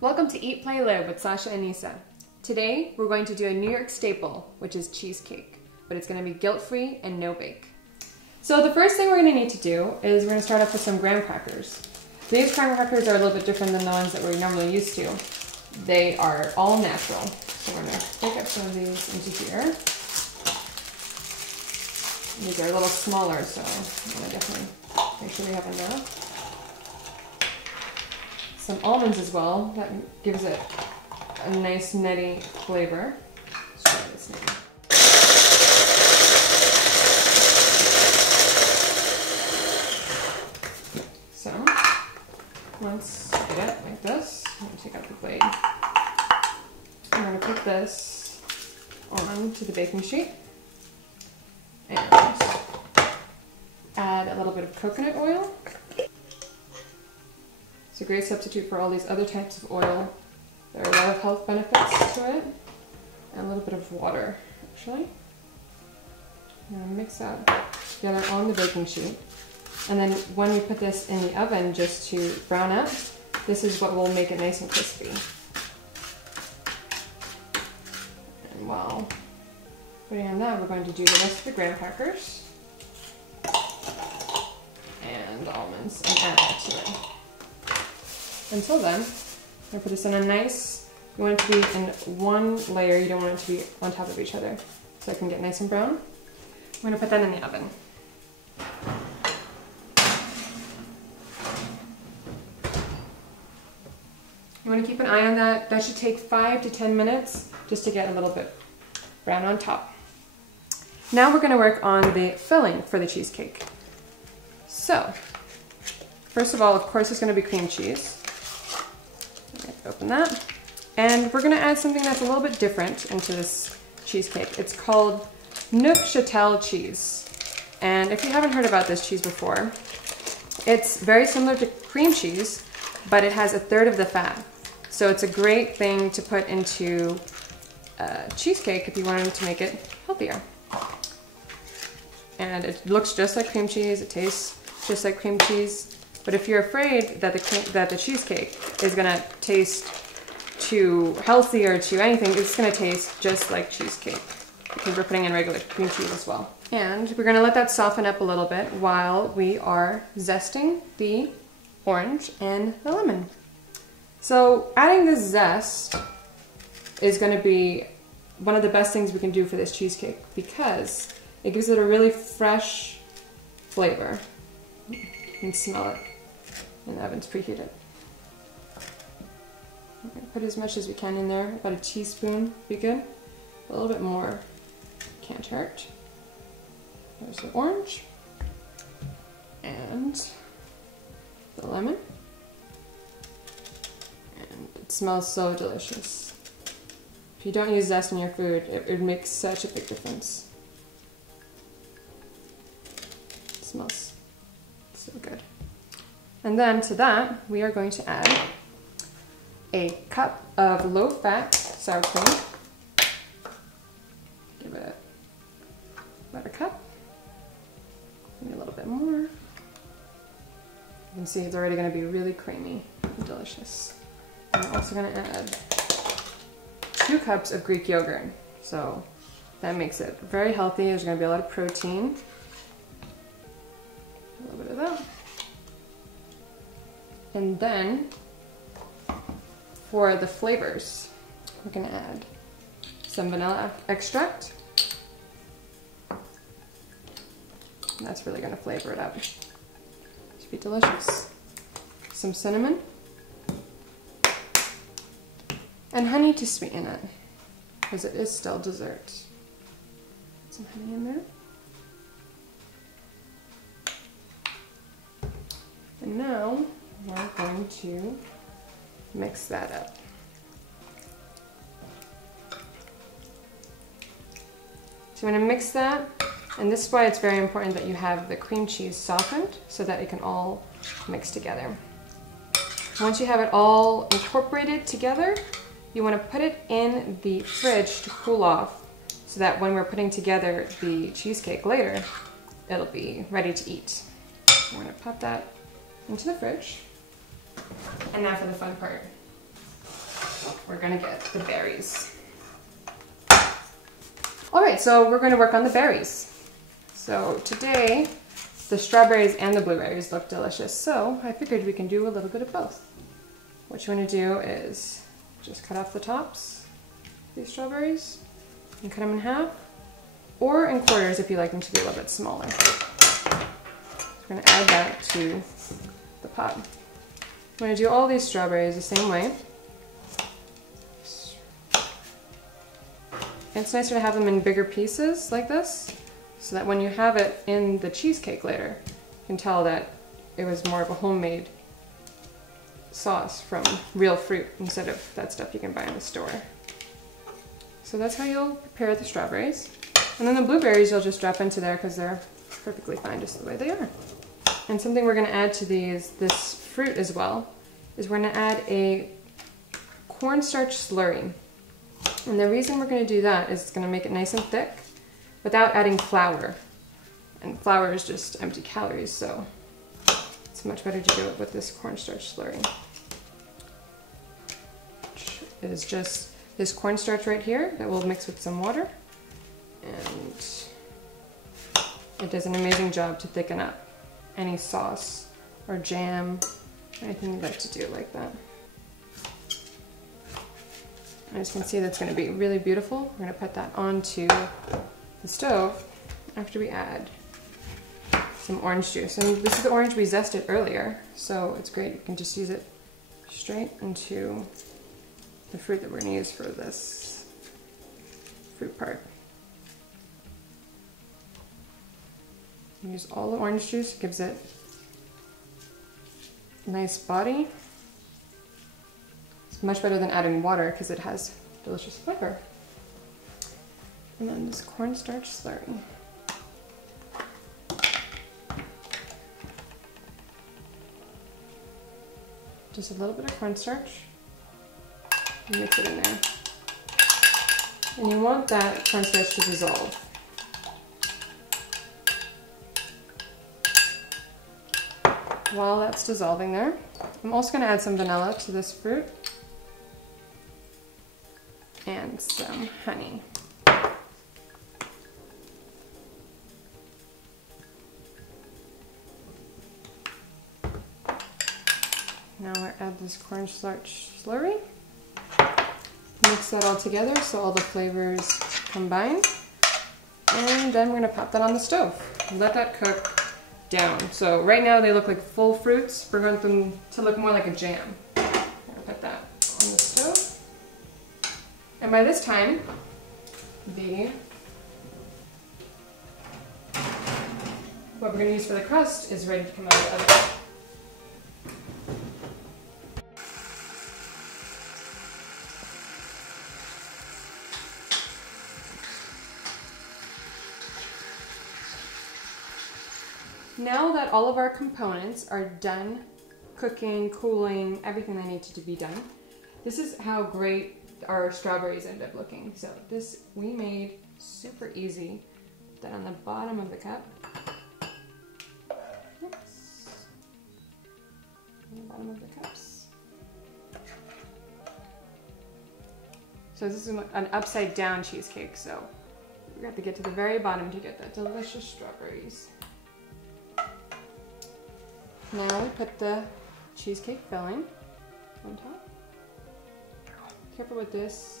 Welcome to Eat, Play, Live with Sasha and Anesa. Today, we're going to do a New York staple, which is cheesecake, but it's going to be guilt-free and no bake. So the first thing we're going to need to do is we're going to start off with some graham crackers. These graham crackers are a little bit different than the ones that we're normally used to. They are all natural. So we're going to pick up some of these into here. These are a little smaller, so I'm going to definitely make sure we have enough. Some almonds as well, that gives it a nice nutty flavor. Let's try this now. So, once you get it like this, I'm going to take out the blade. I'm going to put this onto the baking sheet and add a little bit of coconut oil. It's a great substitute for all these other types of oil. There are a lot of health benefits to it. And a little bit of water, actually. I'm going to mix that together on the baking sheet. And then when we put this in the oven just to brown out, this is what will make it nice and crispy. And while putting on that, we're going to do the rest of the graham crackers and almonds and add that to it. Until then, I'm going to put this in a nice, you want it to be in one layer, you don't want it to be on top of each other, so it can get nice and brown. I'm going to put that in the oven. You want to keep an eye on that. That should take 5 to 10 minutes just to get a little bit brown on top. Now we're going to work on the filling for the cheesecake. So, first of all, of course, it's going to be cream cheese. Open that. And we're going to add something that's a little bit different into this cheesecake. It's called Neufchâtel cheese. And if you haven't heard about this cheese before, it's very similar to cream cheese, but it has a third of the fat. So it's a great thing to put into cheesecake if you wanted to make it healthier. And it looks just like cream cheese, it tastes just like cream cheese. But if you're afraid that the cheesecake is going to taste too healthy or too anything, it's going to taste just like cheesecake because we're putting in regular cream cheese as well. And we're going to let that soften up a little bit while we are zesting the orange and the lemon. So adding the zest is going to be one of the best things we can do for this cheesecake because it gives it a really fresh flavor. You can smell it. And the oven's preheated. I'm going to put as much as we can in there. About a teaspoon would be good. A little bit more can't hurt. There's the orange. And the lemon. And it smells so delicious. If you don't use zest in your food, it makes such a big difference. It smells so good. And then to that, we are going to add a cup of low-fat sour cream. Give it about a cup. Maybe a little bit more. You can see it's already going to be really creamy and delicious. I'm also going to add 2 cups of Greek yogurt. So that makes it very healthy. There's going to be a lot of protein. A little bit of that. And then, for the flavors, we're going to add some vanilla extract. And that's really going to flavor it up. It should be delicious. Some cinnamon. And honey to sweeten it, because it is still dessert. Some honey in there. And now, we're going to mix that up. So I'm going to mix that, and this is why it's very important that you have the cream cheese softened so that it can all mix together. Once you have it all incorporated together, you want to put it in the fridge to cool off so that when we're putting together the cheesecake later, it'll be ready to eat. I'm going to pop that into the fridge. And now for the fun part. we're gonna get the berries. All right, so we're gonna work on the berries. So today, the strawberries and the blueberries look delicious, so I figured we can do a little bit of both. What you wanna do is just cut off the tops of these strawberries and cut them in half, or in quarters if you like them to be a little bit smaller. We're gonna add that to the pot. I'm gonna do all these strawberries the same way. It's nicer to have them in bigger pieces like this, so that when you have it in the cheesecake later, you can tell that it was more of a homemade sauce from real fruit instead of that stuff you can buy in the store. So that's how you'll prepare the strawberries. And then the blueberries you'll just drop into there because they're perfectly fine just the way they are. And something we're gonna add to this fruit as well, is we're gonna add a cornstarch slurry. And the reason we're gonna do that is it's gonna make it nice and thick without adding flour. And flour is just empty calories, so it's much better to do it with this cornstarch slurry. Which is just this cornstarch right here that we'll mix with some water. And it does an amazing job to thicken up any sauce or jam, anything you'd like to do like that. As you can see, that's going to be really beautiful. We're going to put that onto the stove after we add some orange juice. And this is the orange we zested earlier, so it's great. You can just use it straight into the fruit that we're going to use for this fruit part. Use all the orange juice, gives it a nice body. It's much better than adding water because it has delicious flavor. And then this cornstarch slurry. Just a little bit of cornstarch. Mix it in there. And you want that cornstarch to dissolve. While that's dissolving there, I'm also going to add some vanilla to this fruit and some honey. Now we'll add this cornstarch slurry. Mix that all together so all the flavors combine. And then we're going to pop that on the stove. Let that cook down. So right now they look like full fruits. We're going them to look more like a jam. I'm going to put that on the stove. And by this time, what we're going to use for the crust is ready to come out of the oven. Now that all of our components are done cooking, cooling, everything that needs to be done, this is how great our strawberries end up looking. So this we made super easy. Put that on the bottom of the cup. Oops. On the bottom of the cups. So this is an upside down cheesecake, so we have to get to the very bottom to get that delicious strawberries. Now we put the cheesecake filling on top. Careful with this.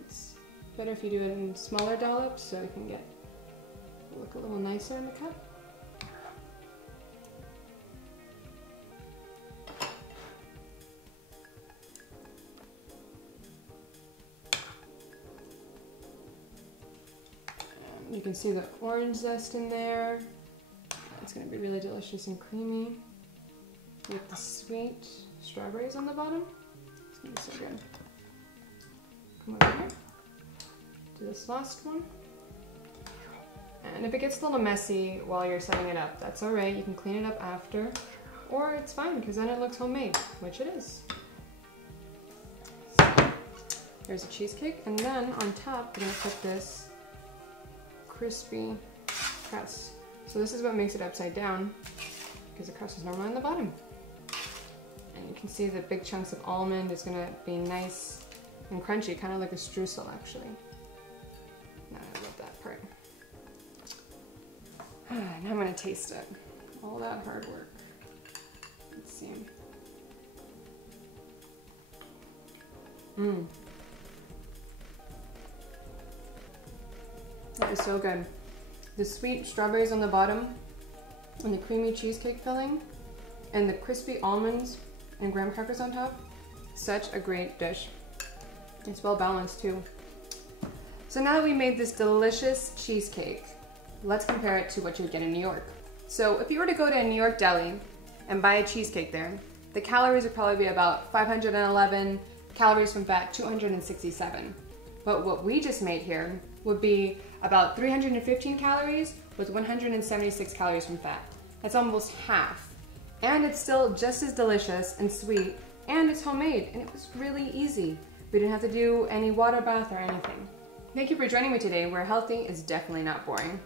It's better if you do it in smaller dollops so it can look a little nicer in the cup. And you can see the orange zest in there. It's going to be really delicious and creamy with the sweet strawberries on the bottom. It's going to be so good. Come over here. Do this last one. And if it gets a little messy while you're setting it up, that's alright. You can clean it up after. Or it's fine because then it looks homemade, which it is. So, there's a cheesecake. And then on top, we're going to put this crispy crust. So this is what makes it upside down, because the crust is normally on the bottom. And You can see the big chunks of almond is gonna be nice and crunchy, kind of like a streusel actually. Now I love that part. Now I'm gonna taste it. All that hard work. Let's see. Mmm. That is so good. The sweet strawberries on the bottom and the creamy cheesecake filling and the crispy almonds and graham crackers on top. Such a great dish. It's well balanced too. So now that we made this delicious cheesecake, let's compare it to what you would get in New York. So if you were to go to a New York deli and buy a cheesecake there, the calories would probably be about 511, calories from fat 267. But what we just made here would be about 315 calories with 176 calories from fat. That's almost half. And it's still just as delicious and sweet, and it's homemade, and it was really easy. We didn't have to do any water bath or anything. Thank you for joining me today, where healthy is definitely not boring.